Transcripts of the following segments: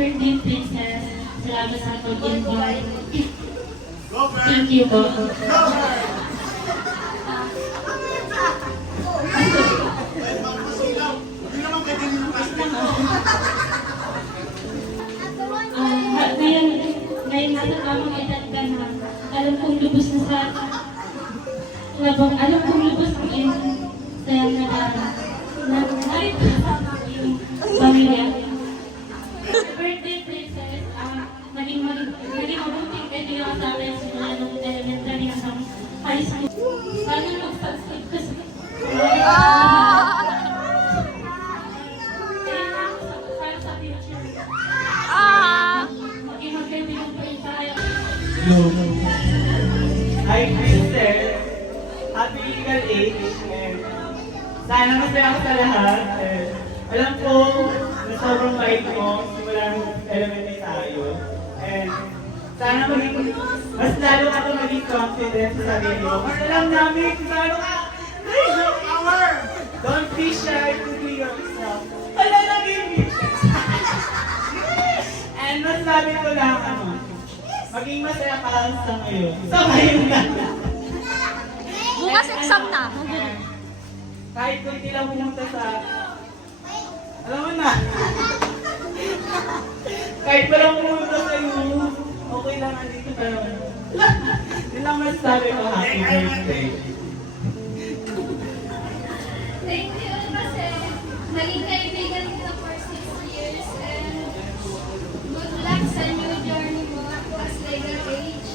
birthday, Princess. Salamat sa pag-invite. Thank you po. Ngayon nasa tamang edad ka na, alam kong lubos na sa alam kong lubos ang narito yung pamilya. Birthday, Princess, naging mabuting kaibigan sa akin simula nung elementary hanggang high school. Paano magpag-save kasi Hello. Hi, sister. Happy legal age. And sana masaya ako sa lahat. And alam ko na sobrang bait mo simula ng elementary tayo. And sana mas lalo ako maging confident sa sarili mo. Kasi alam namin kung paano ka. Don't be shy to be yourself. Wala lagi And mas sabi ko lang maging masaya ka sa ngayon. Sa ngayon na. Bukas exam na. Kahit kung lang pumunta sa... Alam mo na. Kahit walang pumunta sa iyo, okay lang andito ka naman. Yun lang masasabi ko, happy birthday. Thank you kasi naging kaibigan kita for 6 years and good luck sa new journey mo as legal age.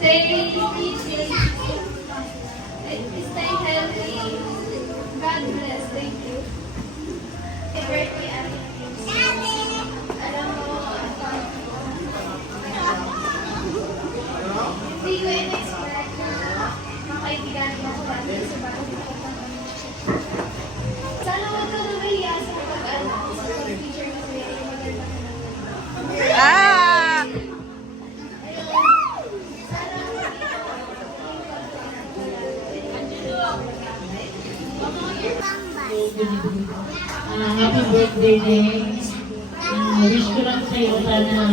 Stay easy. Stay healthy. God bless. Thank you. Happy birthday, Ate. Alam mo, hindi ko in-expect na makaibigan mo ako dati sa bagong sana huwag ka na mahiya sa pag-teacher mo sa iyo. Happy birthday din. Wish ko lang sa'yo sana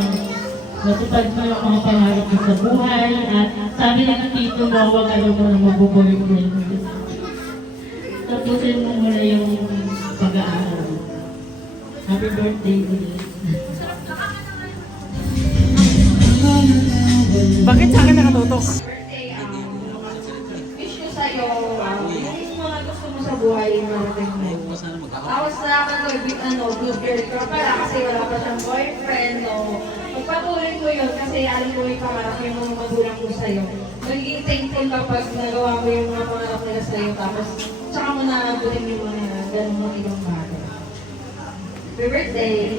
matupad mo yung mga pangarap mo sa buhay at sabi ng tito mo, huwag ka mo na mag-boyfriend. Tapusin mo muna yung pag-aaral. Happy birthday din. Bakit sa akin nakatutok? Birthday, wish ko sa'yo, yung mga gusto mo sa buhay, marating mo. Tapos good girl ka pala kasi wala pa siyang boyfriend, no? Pagpatuloy mo yun kasi alam mo yung pangarap yung mga magulang mo sa'yo. Magiging thankful kapag nagawa mo yung mga pangarap nila sa'yo, tapos tsaka mo na abutin yung mga ganun mo ibang bagay. Happy birthday!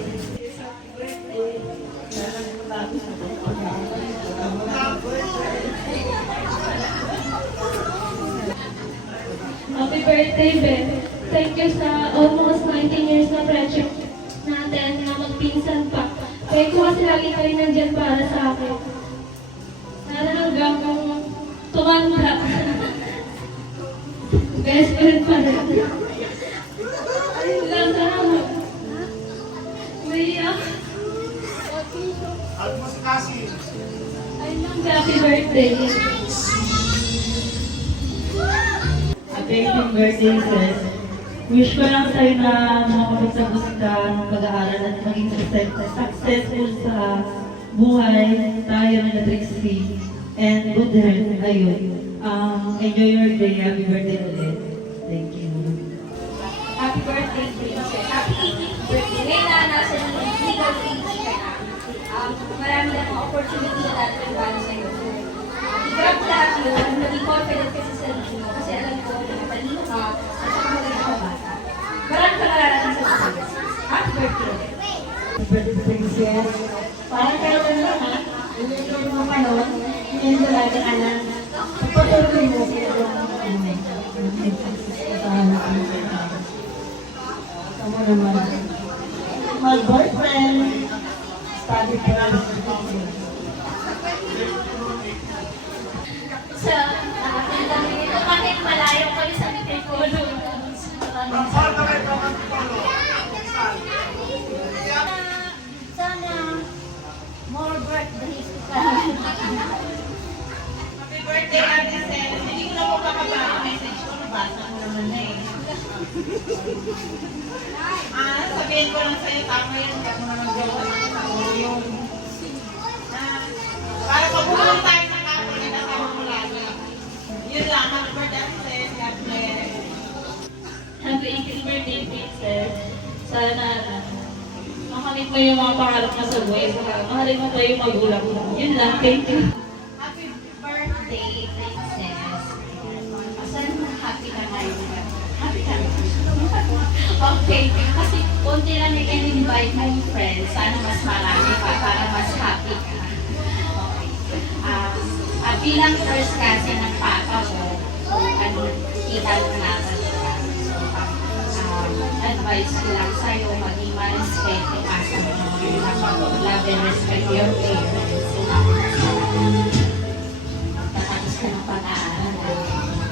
Happy birthday, Ben. Thank you sa almost 19 years na friendship natin na magpinsan pa. Kaya ko kasi lagi ka rin nandyan para sa akin. Hanggang tumanda. Best friend pa rin. Ayun lang, salamat. Naiyak. Ayun lang, happy birthday. Happy birthday, sis. Wish ko lang sa'yo na makapagtapos ka ng pag-aaral at maging successful sa buhay, tayo na Trixie, and good health. Ayun. Enjoy your day. Happy birthday ulit. Thank you. Happy birthday, Princess. Happy birthday. Ngayon na nasa legal age ka na. Marami na mga opportunity na natin para sa'yo. I-grab lahat yun. Maging confident ka sa sarili mo. Kasi alam ko na matalino ka at saka magaling ka bata. Marami ka mararating sa sarili. Happy birthday. Happy birthday, Princess. Parang kayo lang ha. Hindi mo pa noon. Hindi mo lagi ka na. Pagpatuloy mo sila yung Kamu naman. My boyfriend. Study for Sa ito kahit malayo kayo sa Antipolo. Happy birthday, Ate Sel. Hindi ko na po kakabasa ang message ko. Nabasa ko naman na eh. Sabihin ko lang sa'yo, tama yan. Huwag mo na mag-gawa ng tao yung... para pagpupunta tayo sa kapo, inasama mo lagi. Yun lang. Happy birthday, Ate Sel. God bless. Happy 18th birthday, Princess. Sana makamit mo yung mga pangarap mo sa buhay. Mahalin mo pa yung magulang mo. Yun lang, thank you. Happy birthday, Princess. Sana happy ka ngayon. Happy ka na. Okay, kasi konti lang i-invite mo yung friends. Sana mas marami pa para mas happy ka. Okay. Bilang first cousin ng papa mo, kita mo natin ka. Advice ko lang sa'yo, maging ma-respeto ka sa mga love and respect your parents. Tapos ka ng pag-aaral.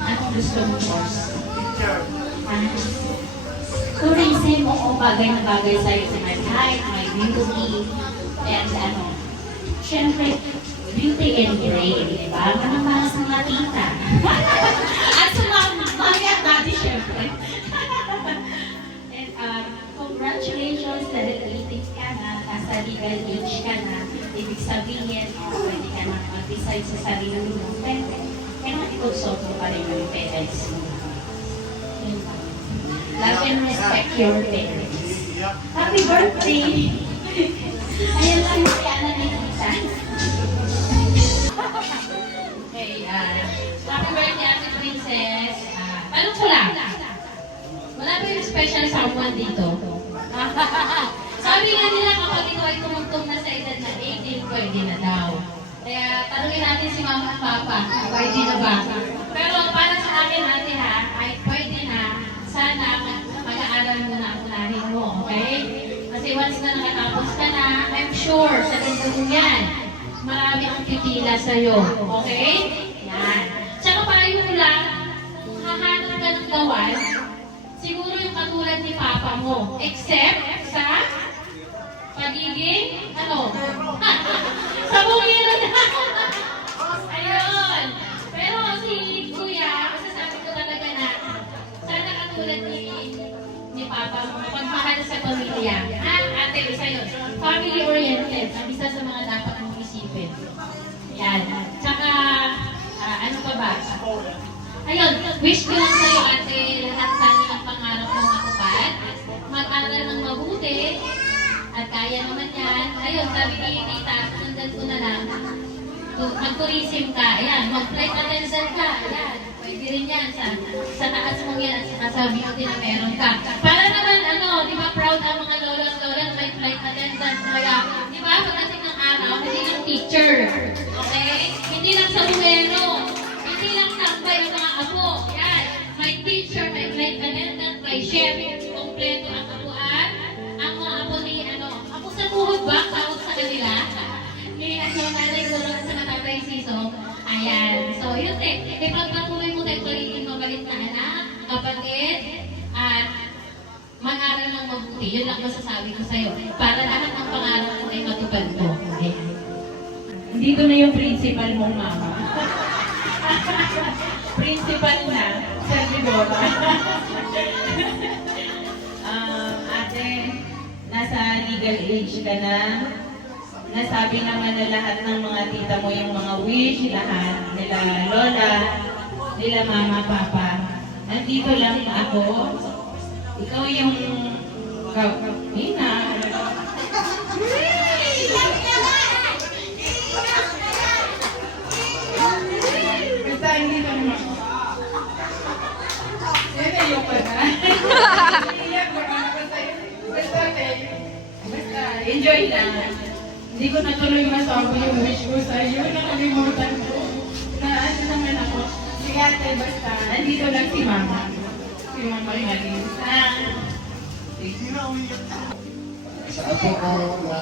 Anong gusto mo, boss? Tourism, oo, bagay na bagay sa'yo sa my height, my beauty, and syempre, beauty and grace, di ba? Ganun para sa mga tita. At sa mga daddy, syempre. And congratulations, dahil 18 ka na, nasa legal age ka na, ibig sabihin, pwede ka na mag-decide sa sarili mo. Pero, kailangan i-consult mo pa rin yung parents mo. Yun lang. Love and respect your parents. Happy birthday! Ayan lang yung kaya ni Tita. Okay, happy birthday, Ate Princess. Tanong ko lang, wala ba yung special someone dito? Sabi nga nila kapag ito ay tumugtong na sa edad na 18, pwede na daw. Kaya tanungin natin si Mama at Papa, pwede na ba? Pero para sa akin ate ha, ay pwede na. Sana mag-aaral mo na ang unahin mo, okay? Kasi once na nakatapos ka na, I'm sure sa ganda mo yan, marami ang pipila sa'yo, okay? Yan. Tsaka payo ko lang, kung hahanap ka ng gawan, siguro yung katulad ni Papa mo, except sa pagiging, sa bungiro na. Ayun. Pero si Kuya, masasabi ko talaga na, sana katulad ni Papa mo, pagmahal sa pamilya. Ate, isa yun. Family-oriented, ang isa sa mga dapat mong isipin. Yan. Tsaka, ano pa ba? Ayun, wish ko lang sa'yo, ate, lahat sana ng pangarap mo matupad. Mag-aral ng mabuti, at kaya naman yan. Ayun, sabi ni Tita, sundan ko na lang. Mag-tourism ka, ayan, mag-flight attendant ka, ayan. Pwede rin yan, sa taas mong yan, at saka sabi mo din na meron ka. Para naman, di ba, proud ang mga lolo at lola na may flight attendant. Kaya, di ba, pagdating ng araw, hindi lang teacher, okay? Hindi lang sa buwero, hindi lang tambay ang mga apo, yan. May teacher, may flight attendant, may chef, kompleto ang apuan. Ang mga apo ni, apo sa tuhod ba, tawag sa kanila? Nanay ko lang sa natatay siso. Ayan. So, yun ipagpatuloy mo tayo pagiging mabalik na anak, kapatid, at mag-aral ng mabuti. Yun lang masasabi ko sa'yo. Para lahat ng pangarap mo ay matupad mo. Okay. Dito na yung principal mong mama. Principal na, servidora. Ate, nasa legal age ka na. Nasabi naman na lahat ng mga tita mo yung mga wish, lahat nila lola, nila mama, papa. Nandito lang ako. Ikaw yung Mina. Basta hindi naman. Yan ay yung pa na. Basta enjoy lang. Hindi ko natuloy masabi yung wish ko sa iyo. Nakalimutan ko. Ano naman ako. Sige ate, basta. Nandito lang si mama. Si mama Marisa. Sa apo ko na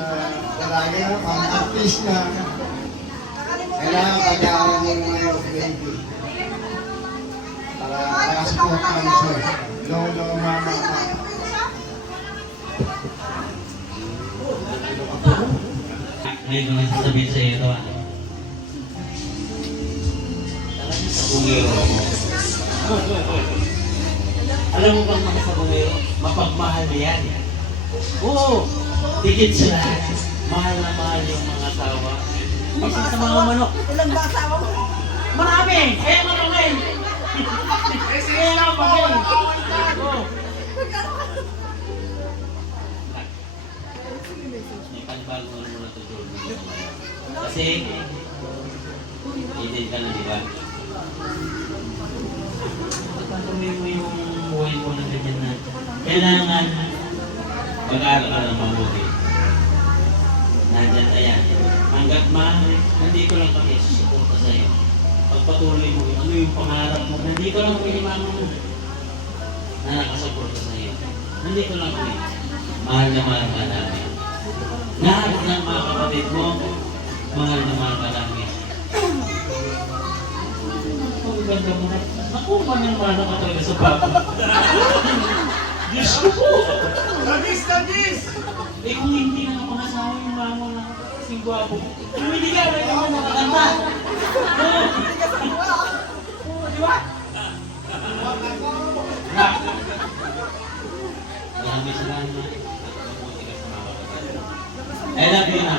lalaki na pang artist na kailangan pag-aaral mo mga baby. Para makasupport kami sa lolo, mama, Ngayon ko lang sasabihin sa iyo ito. bungero mo. Alam mo bang mga sa bungero, mapagmahal na yan. Oo, tigit sila. Mahal na mahal yung mga asawa. Kasi sa mga manok. Ilan ba asawa mo? Marami! Kaya marami! Kaya nga pagay! Oo. May panibago na muna ito, Jordan. Kasi, edad ka na, di ba? Patuloy mo yung buhay ko na ganyan na kailangan mag-aaral ka ng mabuti. Nandyan na yan. Hanggat maaari, nandito lang kami susuporta sa'yo. Pagpatuloy mo, ano yung pangarap mo, nandito lang kami ni mama mo na nakasuporta sa'yo. Nandito lang kami. Mahal na mahal ka namin. Lahat ng mga kapatid mo, mahal na mahal ka namin. Ang ganda mo na. Ako, mahal na mahal ka talaga sa papa. Diyos ko po! Labis! Eh kung hindi na pangasawa yung mama na kasing gwapo, hindi ka rin ako makakanta. Di ba? Maraming salamat. Mabuti ka sa mga kapatid. I love you na.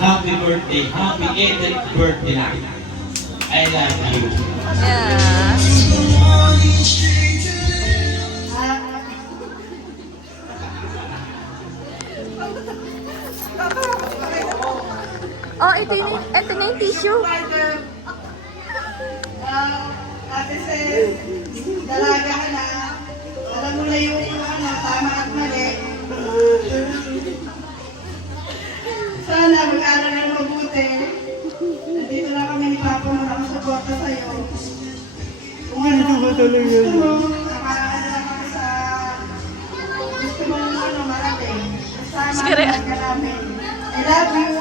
Happy birthday. Happy 80th birthday na. I love you. Oh, ito na yung tissue. Ate Sis, dalaga ka na. Alam mo na yung tama at mali. Sana mag-aral ng mabuti. Nandito na kami ni Papa mo nakasuporta sa'yo. Kung ano gusto mo, nakaano na kami sa gusto mo marating. Sama ka namin. I love you.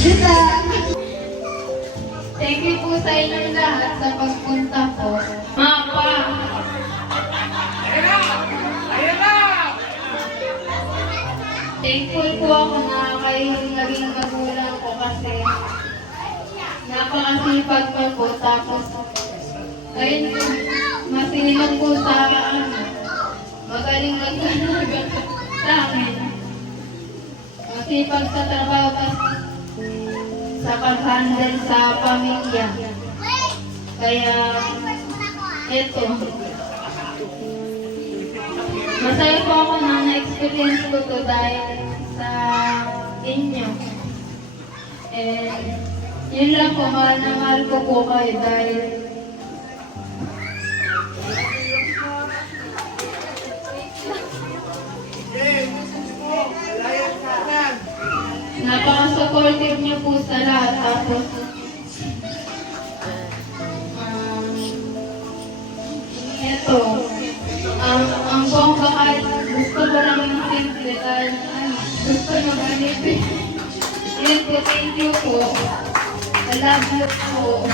Gita! Thank you po sa inyong lahat sa pagpunta po. Mapa! Thankful po ako na kayo yung naging magulang ko kasi napakasipag pa po. Tapos, ayun po, masinag po sa magaling mag-alaga sa amin. Masipag sa trabaho tapos sa pag-handle sa pamilya. Kaya, eto. Masaya po ako na na-experience ko to dahil sa inyo. And, yun lang po, mahal na mahal ko po kayo dahil napaka-supportive niyo po sa lahat. Tapos, eto, ang bongga kahit gusto ko lang yung simple dahil gusto nyo ganito. Yun po, thank you po. I love you po.